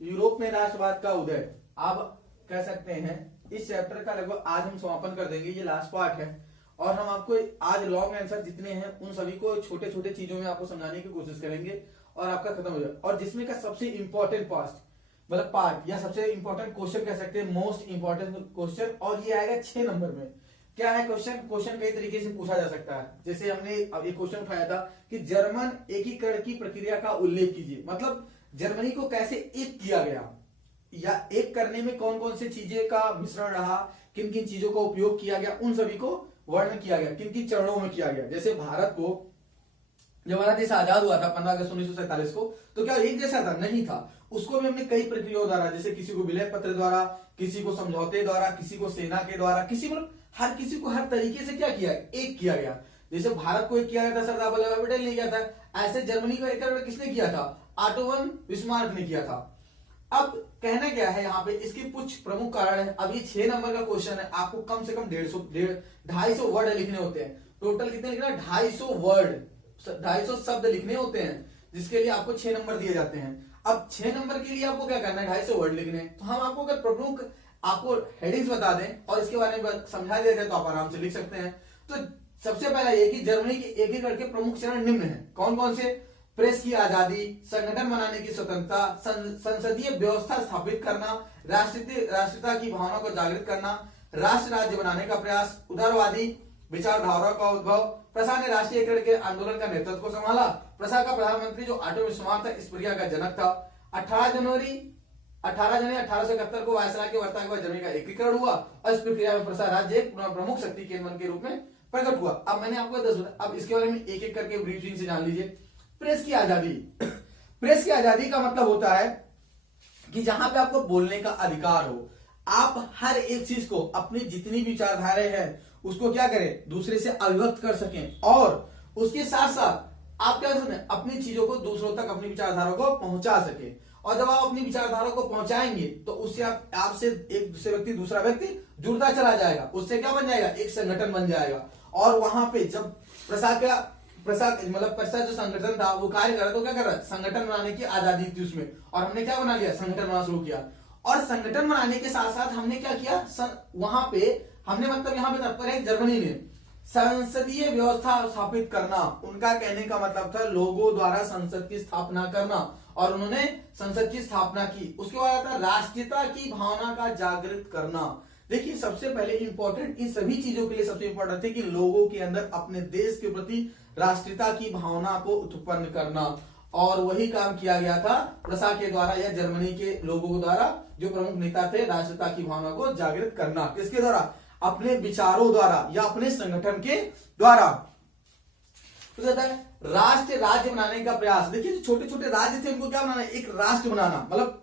Europe में राष्ट्रवाद का उदय। आप कह सकते हैं इस चैप्टर का लगभग आज हम समापन कर देंगे, ये लास्ट पार्ट है। और हम आपको आज लॉन्ग आंसर जितने हैं उन सभी को छोटे छोटे चीजों में आपको समझाने की कोशिश करेंगे और आपका खत्म हो जाएगा। और जिसमें का सबसे इंपॉर्टेंट पार्ट या सबसे इंपॉर्टेंट क्वेश्चन कह सकते हैं, मोस्ट इंपॉर्टेंट क्वेश्चन, और ये आएगा 6 नंबर में। क्या है क्वेश्चन कई तरीके से पूछा जा सकता है। जैसे हमने अब एक क्वेश्चन उठाया था कि जर्मन एकीकरण की प्रक्रिया का उल्लेख कीजिए, मतलब जर्मनी को कैसे एक किया गया या एक करने में कौन कौन से चीजें का मिश्रण रहा, किन किन चीजों का उपयोग किया गया, उन सभी को वर्णन किया गया, किन किन चरणों में किया गया। जैसे भारत को जब हमारा देश आजाद हुआ था 15 अगस्त 1947 को, तो क्या एक जैसा था? नहीं था। उसको भी हमने कई प्रक्रियाओं द्वारा, जैसे किसी को विलय पत्र द्वारा, किसी को समझौते द्वारा, किसी को सेना के द्वारा, हर किसी को हर तरीके से क्या किया, एक किया गया। जैसे भारत को एक किया गया था सरदार वल्लभ भाई पटेल ने किया था, ऐसे जर्मनी को एक किसने किया था? ऑटो वन बिस्मार्क ने किया था। अब कहना क्या है यहाँ पे, इसके कुछ प्रमुख कारण है। अब ये 6 नंबर का क्वेश्चन है, आपको कम से कम 250 वर्ड लिखने होते हैं। टोटल कितने लिखना? 250 वर्ड, 250 शब्द लिखने होते हैं, जिसके लिए आपको 6 नंबर दिए जाते हैं। अब 6 नंबर के लिए आपको क्या करना है? 250 वर्ड लिखने। तो हम आपको अगर प्रमुख आपको हेडिंग्स बता दें और इसके बारे में समझा दिया जाए तो आप आराम से लिख सकते हैं। तो सबसे पहला ये कि जर्मनी के एकीकरण के प्रमुख चरण निम्न हैं। कौन कौन से? प्रेस की आजादी, संगठन बनाने की स्वतंत्रता, संसदीय व्यवस्था स्थापित करना, राष्ट्रीयता की भावना को जागृत करना, राष्ट्र राज्य बनाने का प्रयास, उदारवादी विचारधारा का उद्भव, प्रसा ने राष्ट्रीय एकीकरण के आंदोलन का नेतृत्व को संभाला। प्रसा का प्रधानमंत्री जो ऑटो बिस्मार्क था इस प्रक्रिया का जनक था। 18 जनवरी 1871 को वायसराय के वार्ता के बाद जर्मनी का एकीकरण हुआ और इस प्रक्रिया में प्रसा राज्य एक प्रमुख शक्ति केंद्र के रूप में प्रकट हुआ। अब मैंने आपको 10 अब इसके बारे में एक एक करके ब्रीफिंग से जान लीजिए। प्रेस की आजादी। प्रेस की आजादी का मतलब होता है कि जहां पे आपको बोलने का अधिकार हो, आप हर एक चीज को, अपनी जितनी विचारधाराएं हैं उसको क्या करें, दूसरे से अभिव्यक्त कर सकें, और उसके साथ साथ आप क्या करें, अपनी चीजों को दूसरों तक, अपनी विचारधारा को पहुंचा सके। और जब आप अपनी विचारधारा को पहुंचाएंगे तो उससे आपसे एक दूसरे व्यक्ति, दूसरा व्यक्ति जुड़ता चला जाएगा, उससे क्या बन जाएगा, एक संगठन बन जाएगा। और वहां पे जब प्रसा जो संगठन था वो कार्य कर रहा, तो क्या कर रहा है, संगठन बनाने की आजादी थी उसमें, और हमने क्या बना लिया, संगठन बनाना शुरू किया। और संगठन बनाने के साथ साथ हमने क्या किया, वहां पे हमने, मतलब यहाँ पे तत्पर है जर्मनी ने संसदीय व्यवस्था स्थापित करना। उनका कहने का मतलब था लोगों द्वारा संसद की स्थापना करना, और उन्होंने संसद की स्थापना की। उसके बाद आता राष्ट्रीयता की भावना का जागृत करना। देखिए सबसे पहले इंपॉर्टेंट, इन सभी चीजों के लिए सबसे इंपॉर्टेंट है कि लोगों के अंदर अपने देश के प्रति राष्ट्रीयता की भावना को उत्पन्न करना, और वही काम किया गया था प्रसा के द्वारा या जर्मनी के लोगों द्वारा, जो प्रमुख नेता थे, राष्ट्रीयता की भावना को जागृत करना। किसके द्वारा? अपने विचारों द्वारा या अपने संगठन के द्वारा। तो कहता है राष्ट्र राज्य बनाने का प्रयास। देखिए जो छोटे छोटे राज्य थे उनको क्या बनाना, एक राष्ट्र बनाना। मतलब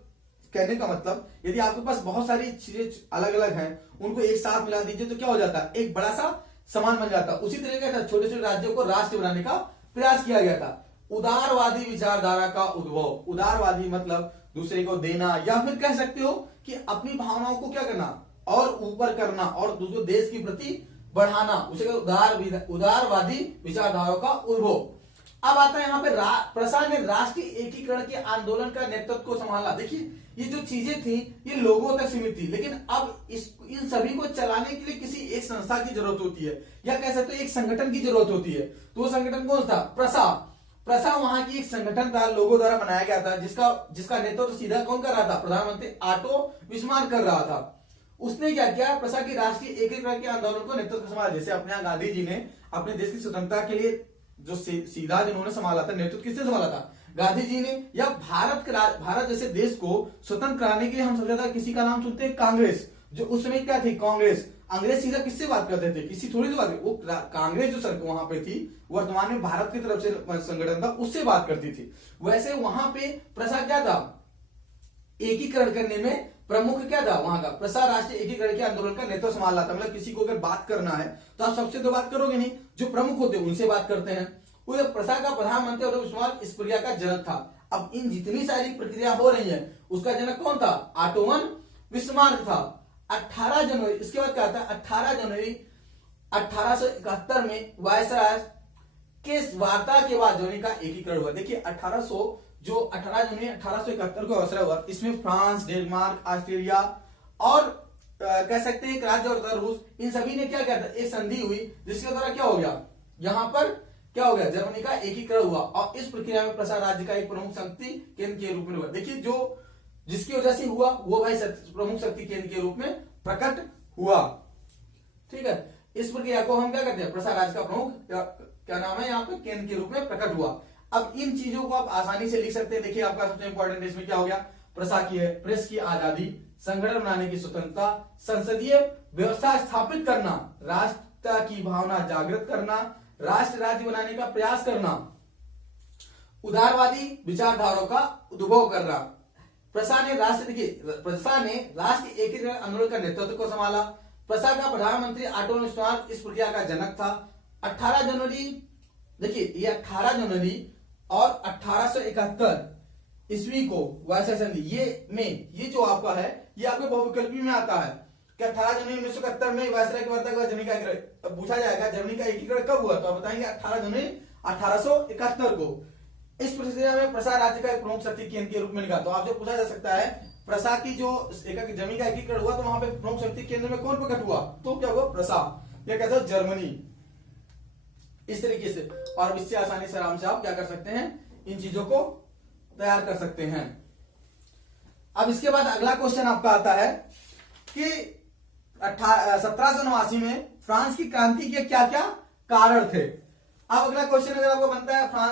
कहने का मतलब, यदि आपके पास बहुत सारी चीजें अलग अलग हैं, उनको एक साथ मिला दीजिए तो क्या हो जाता है, एक बड़ा सा समान बन जाता है। उसी तरीके से छोटे छोटे राज्यों को राष्ट्र बनाने का प्रयास किया गया था। उदारवादी विचारधारा का उद्भव। उदारवादी मतलब दूसरे को देना, या फिर कह सकते हो कि अपनी भावनाओं को क्या करना और ऊपर करना, और दूसरे देश के प्रति बढ़ाना, उसे उदारवादी विचारधाराओं का उद्भव। अब आता है यहाँ पे प्रसा ने राष्ट्रीय एकीकरण के आंदोलन का नेतृत्व को संभाला। देखिए ये जो चीजें थी ये लोगों तक सीमित थी, लेकिन अब इन सभी को चलाने के लिए किसी एक संस्था की जरूरत होती है, या कह सकते हो एक संगठन की जरूरत होती है। तो वो संगठन कौन था? प्रसा वहां की एक संगठन था, लोगों द्वारा बनाया गया था, जिसका नेतृत्व सीधा कौन कर रहा था? प्रधानमंत्री ऑटो बिस्मार्क कर रहा था। उसने क्या किया, प्रसा की राष्ट्रीय एकीकरण के आंदोलन को नेतृत्व संभाला। जैसे अपने यहाँ गांधी जी ने अपने देश की स्वतंत्रता के लिए जो सीधा जिन्होंने संभाला था, नेतृत्व किसने संभाला था? गांधी जी ने। या भारत जैसे देश को स्वतंत्र कराने के लिए हम सबसे ज्यादा किसी का नाम सुनते हैं? कांग्रेस। जो उस समय क्या थी? कांग्रेस। अंग्रेज सीधा किससे बात करते थे? किसी थोड़ी सी बात, वो कांग्रेस जो सर वहां पे थी, वर्तमान में भारत की तरफ से संगठन था, उससे बात करती थी। वैसे वहां पे प्रसा क्या था, एकीकरण करने में प्रमुख क्या था वहां का? प्रसा राष्ट्रीय एकीकरण के आंदोलन का नेतृत्व संभाल रहा था। मतलब किसी को अगर बात करना है तो आप सबसे तो बात करोगे नहीं, जो प्रमुख होते हैं उनसे बात करते हैं। प्रसा का प्रधानमंत्री ऑटो बिस्मार्क इस प्रक्रिया का जनक था। अब इन जितनी सारी प्रक्रिया हो रही है उसका जनक कौन था? ऑटो वन बिस्मार्क था। 18 जनवरी, इसके बाद क्या था, 18 जनवरी 1871 में वायसराय के वार्ता के बाद जर्मनी का एकीकरण हुआ। देखिए 1800 जो 18 जनवरी 1871 को अवसर हुआ, इसमें फ्रांस, डेनमार्क, ऑस्ट्रेलिया और कह सकते हैं एक राज्य और रूस, इन सभी ने क्या किया था, एक संधि हुई जिसके द्वारा क्या हो गया, यहाँ पर क्या हो गया, जर्मनी का एकीकरण हुआ और इस प्रक्रिया में प्रसार राज्य का एक प्रमुख शक्ति केंद्र के रूप में हुआ। देखिए जो जिसकी वजह से हुआ वो भाई प्रमुख शक्ति केंद्र के रूप में प्रकट हुआ। ठीक है, इस प्रक्रिया को हम क्या कहते हैं, प्रसार राज्य का प्रमुख क्या नाम है यहाँ पे, केंद्र के रूप में प्रकट हुआ। अब इन चीजों को आप आसानी से लिख सकते हैं। देखिए आपका सबसे इंपॉर्टेंट इसमें क्या हो गया, प्रशासकीय प्रेस की आजादी, संगठन बनाने की स्वतंत्रता, संसदीय व्यवस्था स्थापित करना, राष्ट्र की भावना जागृत करना, राष्ट्र राज्य बनाने का प्रयास करना, उदारवादी विचारधाराओं का उद्भव करना। प्रसा ने राष्ट्र एकीकरण आंदोलन का नेतृत्व को संभाला। प्रसा का प्रधानमंत्री ऑटो स्टार्क इस प्रक्रिया का जनक था। 18 जनवरी, देखिए ये 18 जनवरी और 1871 ईस्वी को वायसराय संधि ये जो आपका है ये आपके बहुविकल्पी में आता है कि 18 जनवरी 1971 में वायसराय की वार्ता के बाद जर्मनी का एकीकरण। पूछा जाएगा जर्मनी का एकीकरण कब हुआ, तो आप बताएंगे 18 जनवरी 1871 को। इस प्रक्रिया में प्रसार राज्य का एक प्रमुख शक्ति केंद्र के रूप में निकला। तो आपसे पूछा जा सकता है प्रसा की जो जर्मनी का एकीकरण हुआ तो वहां पे प्रमुख शक्ति केंद्र में कौन प्रकट हुआ, तो क्या हुआ, प्रसा, या कैसा, जर्मनी। इस तरीके से और इससे आसानी से आराम से आप क्या कर सकते हैं, इन चीजों को तैयार कर सकते हैं। अब इसके बाद अगला क्वेश्चन आपका आता है कि 1789 में फ्रांस की क्रांति के क्या क्या कारण थे। अब अगला क्वेश्चन अगर आपको बनता है फ्रांस